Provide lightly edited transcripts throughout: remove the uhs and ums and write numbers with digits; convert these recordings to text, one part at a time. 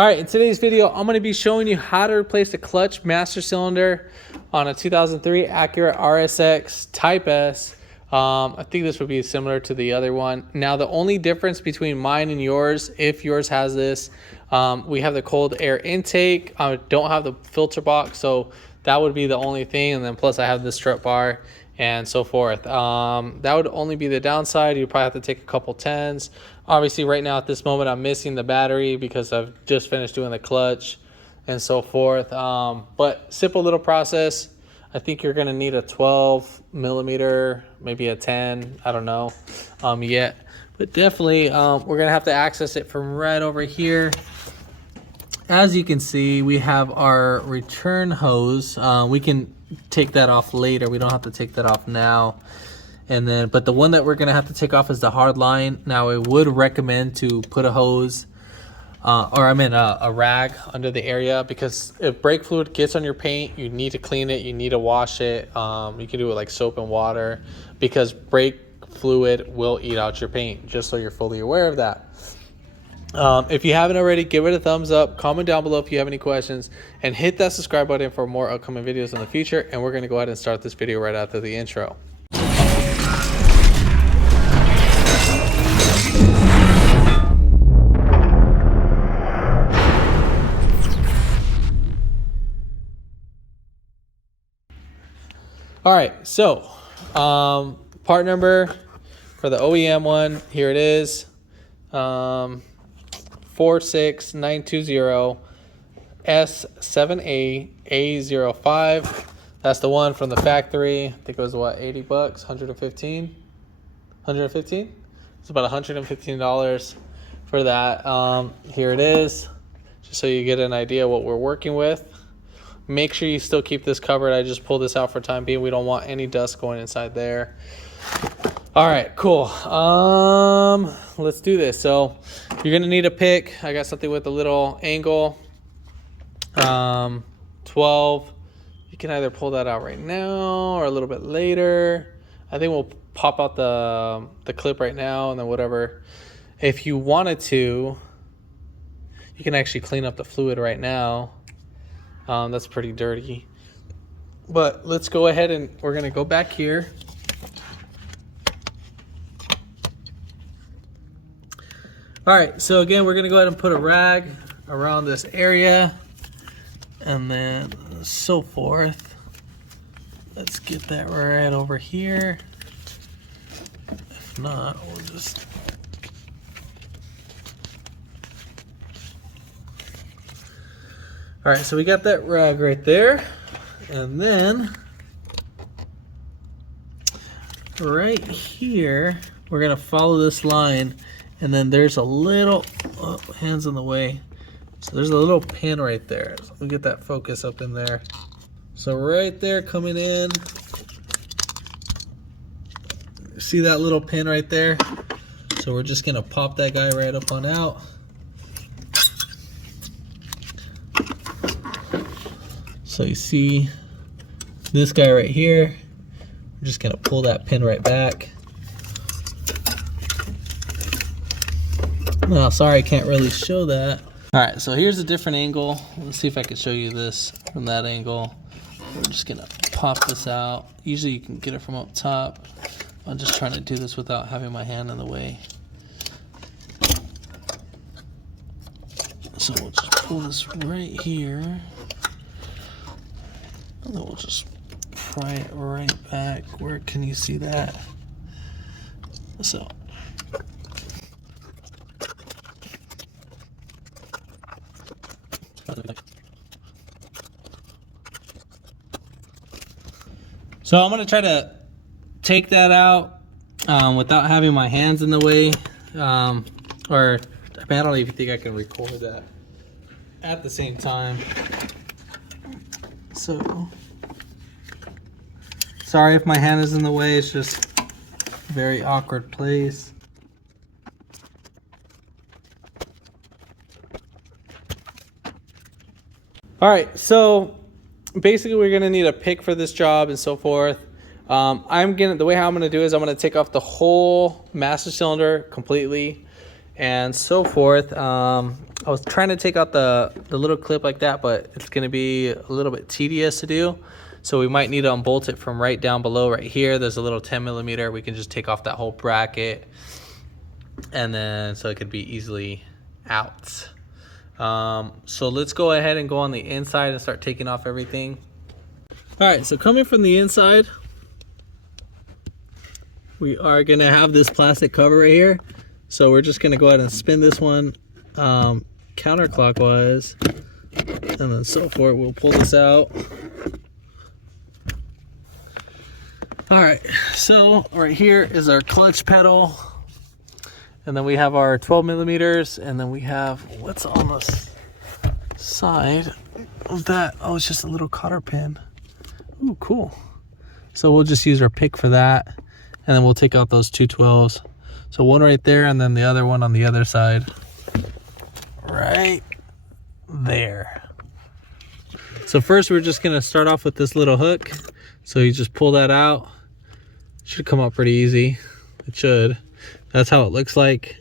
All right, in today's video, I'm going to be showing you how to replace the clutch master cylinder on a 2003 Acura RSX Type S. I think this would be similar to the other one. Now, the only difference between mine and yours, if yours has this, we have the cold air intake. I don't have the filter box, so that would be the only thing. And then plus I have the strut bar and so forth. That would only be the downside. You'd probably have to take a couple tens. Obviously, right now at this moment, I'm missing the battery because I've just finished doing the clutch and so forth. But simple little process. I think you're going to need a 12 millimeter, maybe a 10. I don't know yet. But definitely, we're going to have to access it from right over here. As you can see, we have our return hose. We can take that off later. We don't have to take that off now. And then, but the one that we're gonna have to take off is the hard line. Now, I would recommend to put a hose, a rag under the area, because if brake fluid gets on your paint, you need to clean it. You need to wash it. You can do it like soap and water, because brake fluid will eat out your paint. Just so you're fully aware of that. If you haven't already, give it a thumbs up, comment down below if you have any questions, and hit that subscribe button for more upcoming videos in the future. And we're going to go ahead and start this video right after the intro. All right, so part number for the OEM one, here it is. 46920 S7A A05. That's the one from the factory. I think it was what, 80 bucks, 115? It's about $115 for that. Here it is, just so you get an idea what we're working with. Make sure you still keep this covered. I just pulled this out for time being. We don't want any dust going inside there. All right, cool. Let's do this. So you're gonna need a pick. I got something with a little angle. 12. You can either pull that out right now or a little bit later. I think we'll pop out the clip right now, and then whatever. If you wanted to, you can actually clean up the fluid right now. That's pretty dirty. But let's go ahead and we're gonna go back here. All right, so again, we're gonna go ahead and put a rag around this area and then so forth. Let's get that right over here. If not, we'll just... All right, so we got that rag right there. And then right here, we're gonna follow this line. And then there's a little, oh, hands in the way. So there's a little pin right there. So we'll get that focus up in there. So right there coming in, see that little pin right there? So we're just gonna pop that guy right up on out. So you see this guy right here. We're just gonna pull that pin right back. No, sorry, I can't really show that. All right, so here's a different angle. Let's see if I can show you this from that angle. We're just gonna pop this out. Usually you can get it from up top. I'm just trying to do this without having my hand in the way. So we'll just pull this right here. And then we'll just pry it right back. Where can you see that? So. So I'm gonna try to take that out without having my hands in the way, or I mean, I don't even think I can record that at the same time. So sorry if my hand is in the way. It's just a very awkward place. All right, so basically we're gonna need a pick for this job and so forth. The way how I'm gonna do is I'm gonna take off the whole master cylinder completely and so forth. I was trying to take out the little clip like that, but it's going to be a little bit tedious to do. So we might need to unbolt it from right down below right here. There's a little 10 millimeter. We can just take off that whole bracket. And then, so it could be easily out. So let's go ahead and go on the inside and start taking off everything. All right, so coming from the inside, we are going to have this plastic cover right here. So we're just going to go ahead and spin this one counterclockwise, and then so forth. We'll pull this out. All right, so right here is our clutch pedal, and then we have our 12 millimeters, and then we have what's on the side of that. Oh, it's just a little cotter pin. Ooh, cool. So we'll just use our pick for that, and then we'll take out those two 12s. So one right there, and then the other one on the other side. Right there. So first we're just gonna start off with this little hook. So you just pull that out. Should come out pretty easy. It should. That's how it looks like.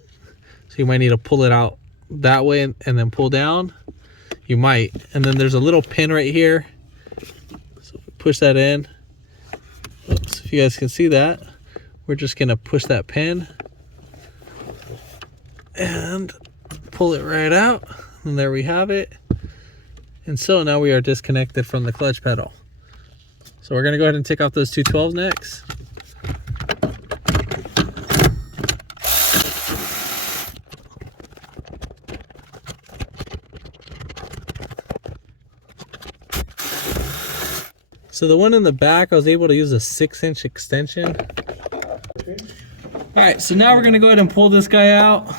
So you might need to pull it out that way and then pull down. You might. And then there's a little pin right here. So push that in. Oops, if you guys can see that. We're just gonna push that pin and pull it right out, and there we have it. And so now we are disconnected from the clutch pedal. So we're going to go ahead and take off those two 12s next. So the one in the back, I was able to use a 6-inch extension. All right, so now we're going to go ahead and pull this guy out.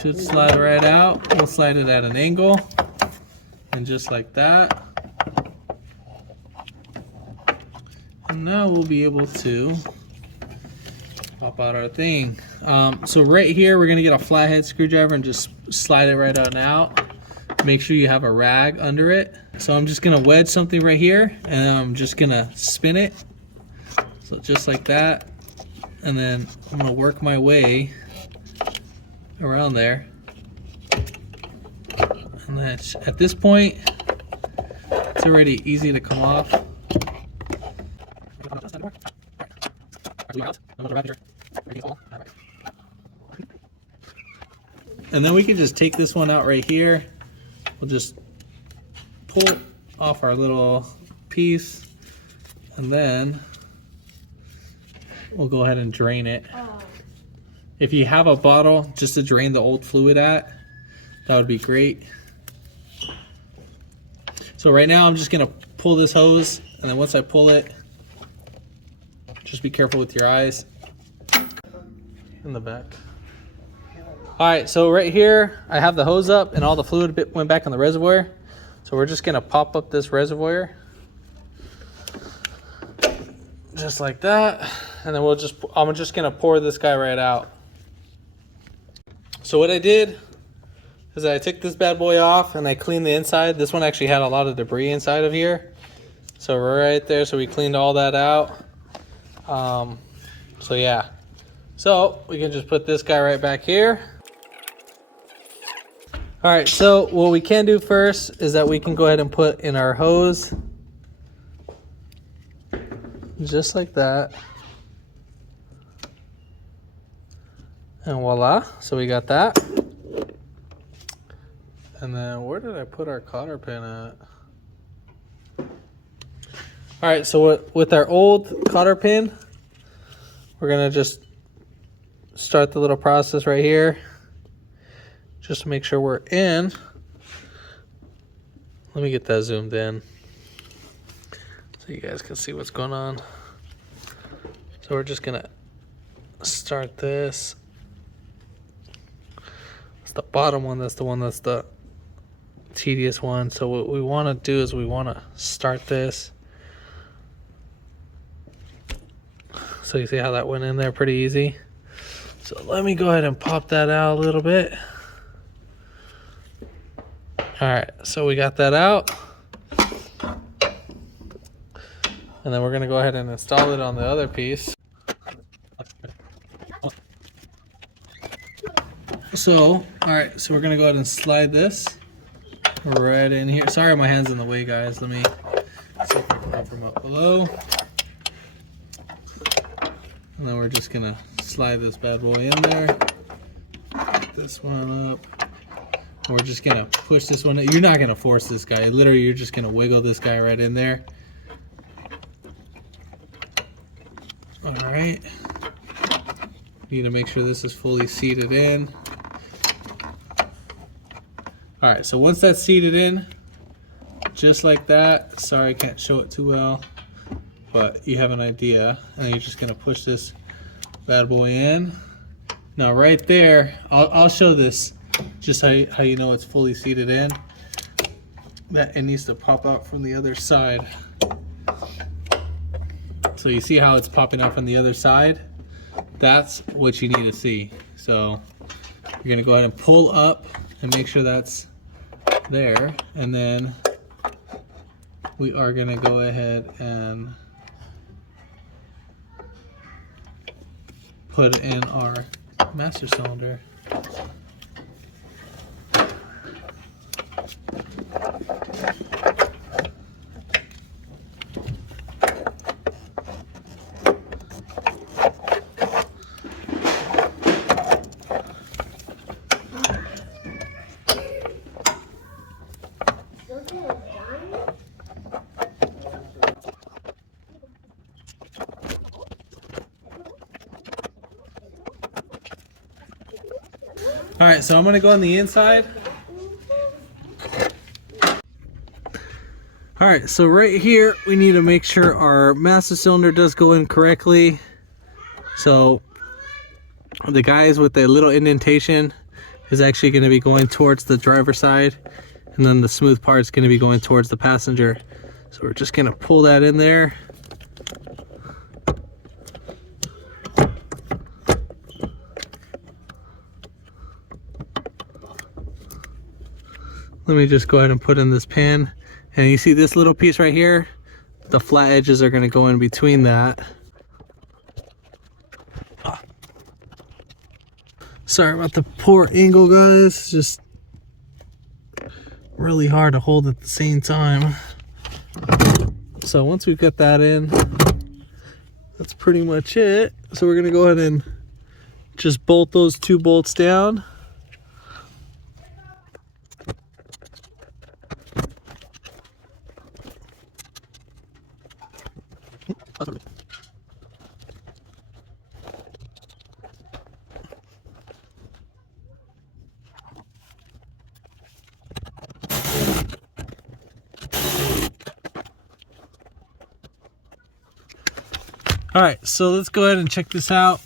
Should slide right out. We'll slide it at an angle, and just like that. And now we'll be able to pop out our thing. So right here, we're gonna get a flathead screwdriver and just slide it right on out. Make sure you have a rag under it. So I'm just gonna wedge something right here, and I'm just gonna spin it. So just like that, and then I'm gonna work my way around there, and then at this point it's already easy to come off. And then we can just take this one out right here. We'll just pull off our little piece, and then we'll go ahead and drain it. If you have a bottle just to drain the old fluid at, that would be great. So right now I'm just gonna pull this hose, and then once I pull it, just be careful with your eyes. In the back. All right, so right here, I have the hose up and all the fluid went back in the reservoir. So we're just gonna pop up this reservoir. Just like that. And then I'm just gonna pour this guy right out. So what I did is I took this bad boy off and I cleaned the inside. This one actually had a lot of debris inside of here. So right there, so we cleaned all that out. So yeah. So we can just put this guy right back here. All right, so what we can do first is that we can go ahead and put in our hose. Just like that. And voila, so we got that. And then where did I put our cotter pin at? All right, so with our old cotter pin, we're gonna just start the little process right here. Just to make sure we're in. Let me get that zoomed in so you guys can see what's going on. So we're just gonna start this. It's the bottom one, that's the one that's the tedious one. So what we wanna do is we wanna start this. So you see how that went in there pretty easy. So let me go ahead and pop that out a little bit. All right, so we got that out. And then we're gonna go ahead and install it on the other piece. So, all right, so we're gonna go ahead and slide this right in here. Sorry, my hand's in the way, guys. Let me see if I can help from up below. And then we're just gonna slide this bad boy in there. Get this one up. And we're just gonna push this one. You're not gonna force this guy. Literally, you're just gonna wiggle this guy right in there. All right. You need to make sure this is fully seated in. All right, so once that's seated in, just like that. Sorry, I can't show it too well, but you have an idea. And you're just gonna push this bad boy in. Now right there, I'll show this, just how you know it's fully seated in. That it needs to pop out from the other side. So you see how it's popping out from the other side? That's what you need to see. So you're gonna go ahead and pull up and make sure that's there, and then we are gonna go ahead and put in our master cylinder. All right, so I'm gonna go on the inside. All right, so right here, we need to make sure our master cylinder does go in correctly. So the guys with the little indentation is actually gonna be going towards the driver's side, and then the smooth part is gonna be going towards the passenger. So we're just gonna pull that in there. Let me just go ahead and put in this pin. And you see this little piece right here? The flat edges are gonna go in between that. Sorry about the poor angle, guys. It's just really hard to hold at the same time. So once we've got that in, that's pretty much it. So we're gonna go ahead and just bolt those two bolts down. All right, so let's go ahead and check this out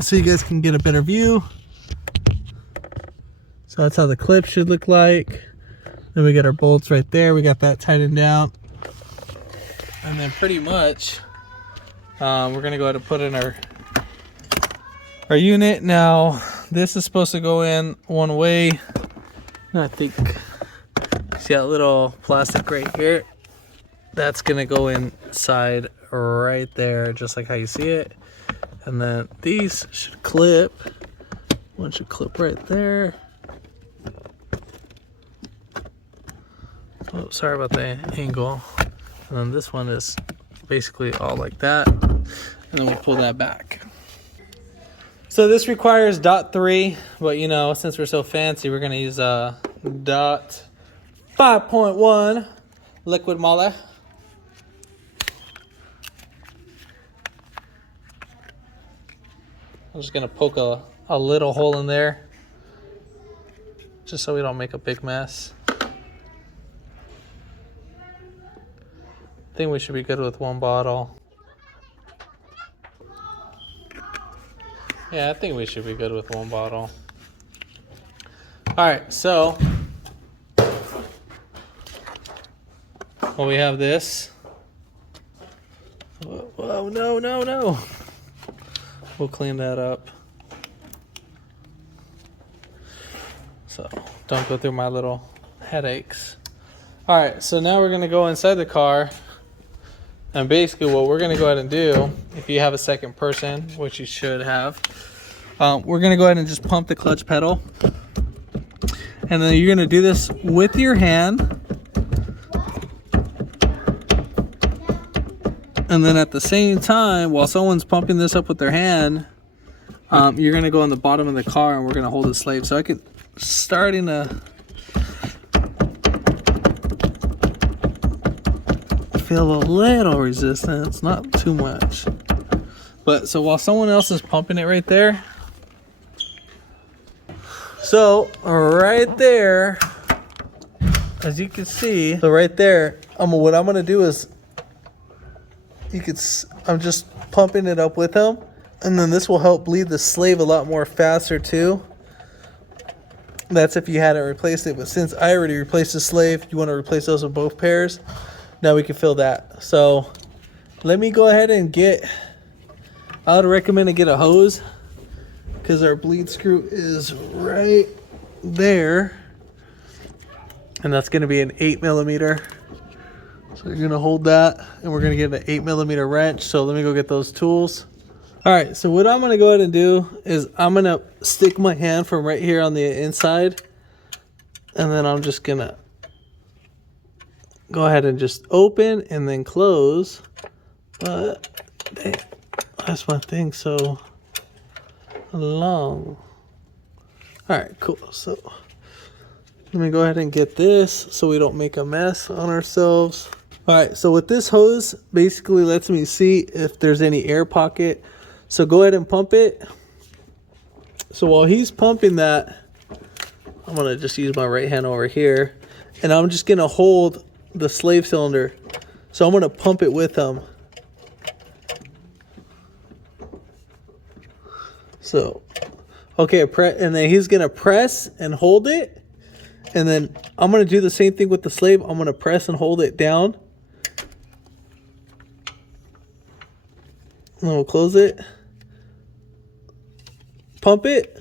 so you guys can get a better view. So that's how the clip should look like. Then we got our bolts right there. We got that tightened down. And then pretty much, we're gonna go ahead and put in our unit. Now, this is supposed to go in one way. I think, see that little plastic right here? That's gonna go inside right there, just like how you see it. And then these should clip. One should clip right there. Oh, sorry about the angle. And then this one is basically all like that. And then we'll pull that back. So this requires .3, but you know, since we're so fancy, we're gonna use .5.1 liquid moly. I'm just gonna poke a little hole in there, just so we don't make a big mess. I think we should be good with one bottle. Yeah, I think we should be good with one bottle. All right, so well, we have this. Whoa, no, no, no. We'll clean that up. So don't go through my little headaches. All right, so now we're gonna go inside the car. And basically what we're gonna go ahead and do, if you have a second person, which you should have, We're gonna go ahead and just pump the clutch pedal. And then you're gonna do this with your hand. And then at the same time, while someone's pumping this up with their hand, you're gonna go on the bottom of the car and we're gonna hold the slave. So I could starting to feel a little resistance, not too much. But so while someone else is pumping it right there, so right there, as you can see, so right there, what I'm gonna do is, I'm just pumping it up with him, and then this will help bleed the slave a lot more faster too. That's if you hadn't replaced it, but since I already replaced the slave, you want to replace those with both pairs. Now we can fill that. So let me go ahead and I would recommend to get a hose, because our bleed screw is right there, and that's going to be an 8mm. So you're going to hold that, and we're going to get an 8mm wrench. So let me go get those tools. All right, so what I'm going to go ahead and do is I'm going to stick my hand from right here on the inside, and then I'm just going to go ahead and just open and then close. But dang, that's my thing so long. All right, cool. So let me go ahead and get this so we don't make a mess on ourselves. All right, so with this hose, basically lets me see if there's any air pocket. So go ahead and pump it. So while he's pumping that, I'm gonna just use my right hand over here, and I'm just gonna hold the slave cylinder. So I'm gonna pump it with him. So, okay, and then he's gonna press and hold it. And then I'm gonna do the same thing with the slave. I'm gonna press and hold it down. And we'll close it. Pump it.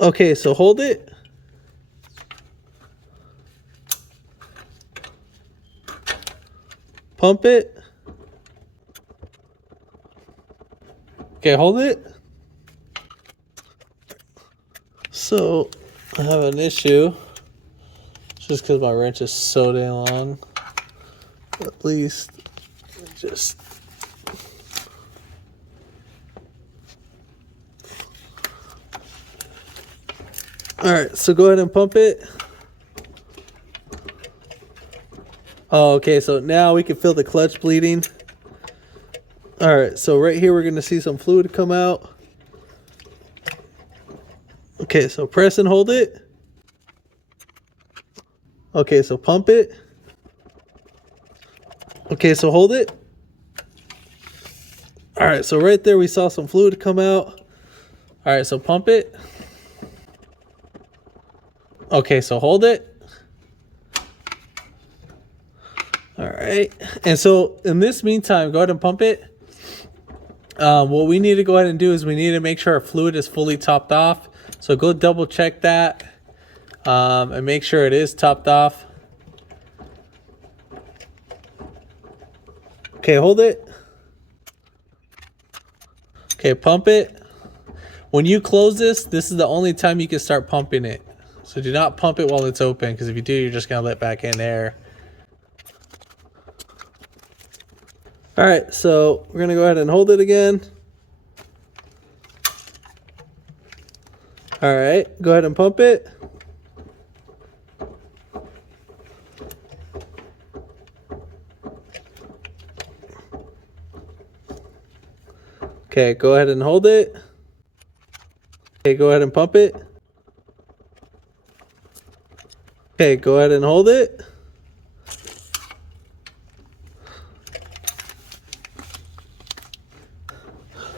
Okay, so hold it. Pump it. Okay, hold it. So I have an issue. It's just because my wrench is so damn long. But at least just all right, so go ahead and pump it. Oh, okay, so now we can feel the clutch bleeding. All right, so right here we're gonna see some fluid come out. Okay, so press and hold it. Okay, so pump it. Okay, so hold it. All right, so right there we saw some fluid come out. All right, so pump it. Okay, so hold it. All right, and so in this meantime, go ahead and pump it. What we need to go ahead and do is we need to make sure our fluid is fully topped off. So go double check that and make sure it is topped off. Okay, hold it. Okay, pump it. When you close this, this is the only time you can start pumping it. So do not pump it while it's open, because if you do, you're just gonna let back in air. All right, so we're gonna go ahead and hold it again. All right, go ahead and pump it. Okay, go ahead and hold it. Okay, go ahead and pump it. Okay, go ahead and hold it.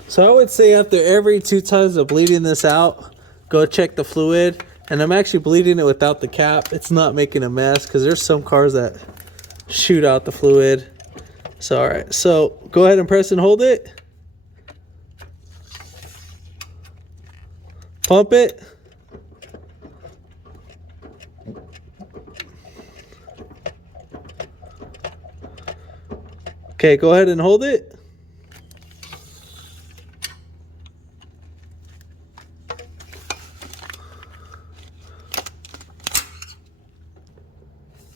So I would say after every 2 times of bleeding this out, go check the fluid. And I'm actually bleeding it without the cap. It's not making a mess, because there's some cars that shoot out the fluid. So, all right, so go ahead and press and hold it. Pump it. Okay, go ahead and hold it.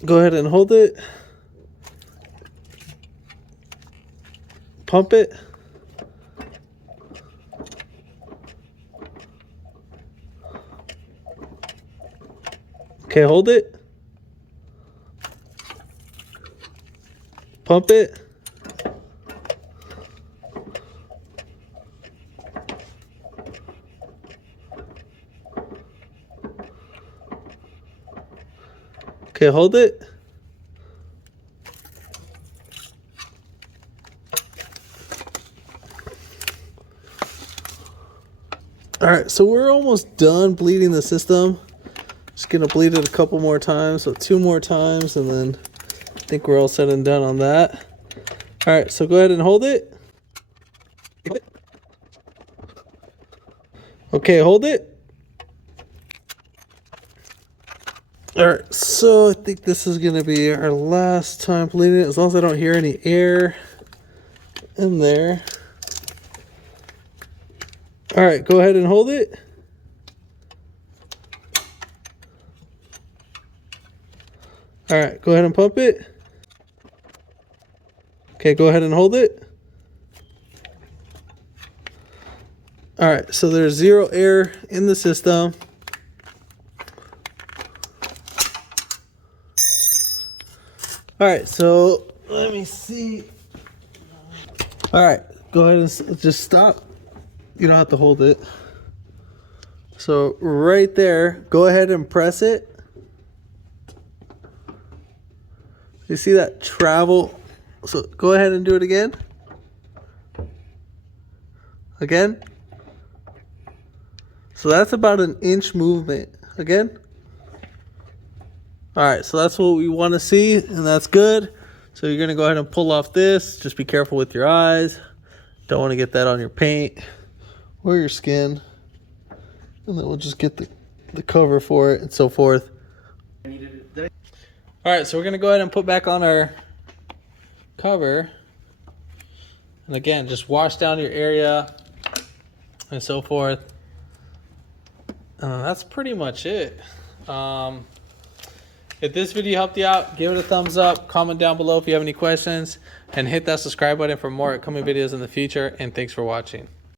Go ahead and hold it. Pump it. Okay, hold it. Pump it. Okay, hold it. All right, so we're almost done bleeding the system. Just gonna bleed it a couple more times, so 2 more times, and then I think we're all said and done on that. All right, so go ahead and hold it. Okay, hold it. All right, so I think this is gonna be our last time bleeding it, as long as I don't hear any air in there. All right, go ahead and hold it. All right, go ahead and pump it. Okay, go ahead and hold it. All right, so there's 0 air in the system. All right, so let me see. All right, go ahead and just stop. You don't have to hold it. So right there, go ahead and press it. You see that travel? So go ahead and do it again. Again. So that's about an inch movement. Again. All right, so that's what we want to see, and that's good. So you're gonna go ahead and pull off this. Just be careful with your eyes. Don't want to get that on your paint or your skin. And then we'll just get the cover for it and so forth. All right, so we're gonna go ahead and put back on our cover. And again, just wash down your area and so forth. That's pretty much it. If this video helped you out, give it a thumbs up, comment down below if you have any questions, and hit that subscribe button for more upcoming videos in the future. And thanks for watching.